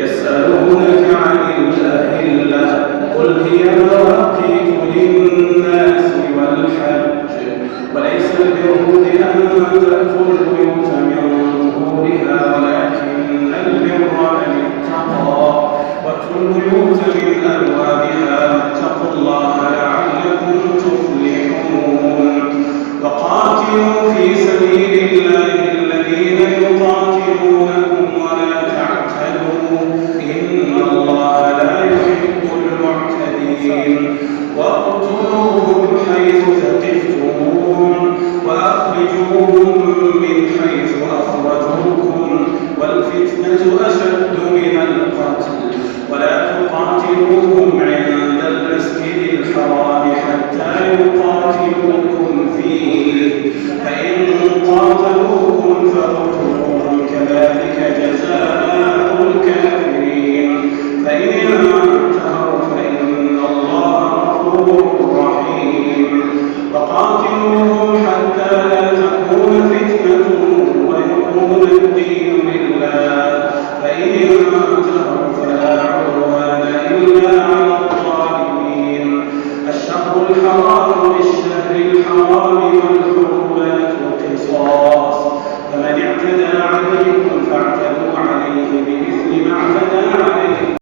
يسألونك عن الأهلة قل هي مواقيت للناس والحج وليس البر بأن تأتوا البيوت من ظهورها ولكن البر من اتقى وأتوا البيوت من أبوابها واتقوا الله لعلكم تفلحون وقاتلوا في سبيل الله الذين يقاتلونكم ولا تعتدوا إن الله لا يحب المعتدين واقتلوهم حيث ثقفتموهم وأخرجوهم من حيث أخرجوكم والفتنة أشد من القتل ولا تقاتلوهم عند المسجد الحرام حتى يقاتلوكم فيه فإن قاتلوكم فاقتلوهم كذلك جزاء الكافرين فإن انتهوا فإن الله غفور رحيم وقاتلوهم حتى لا تكون فتنة ويكون الدين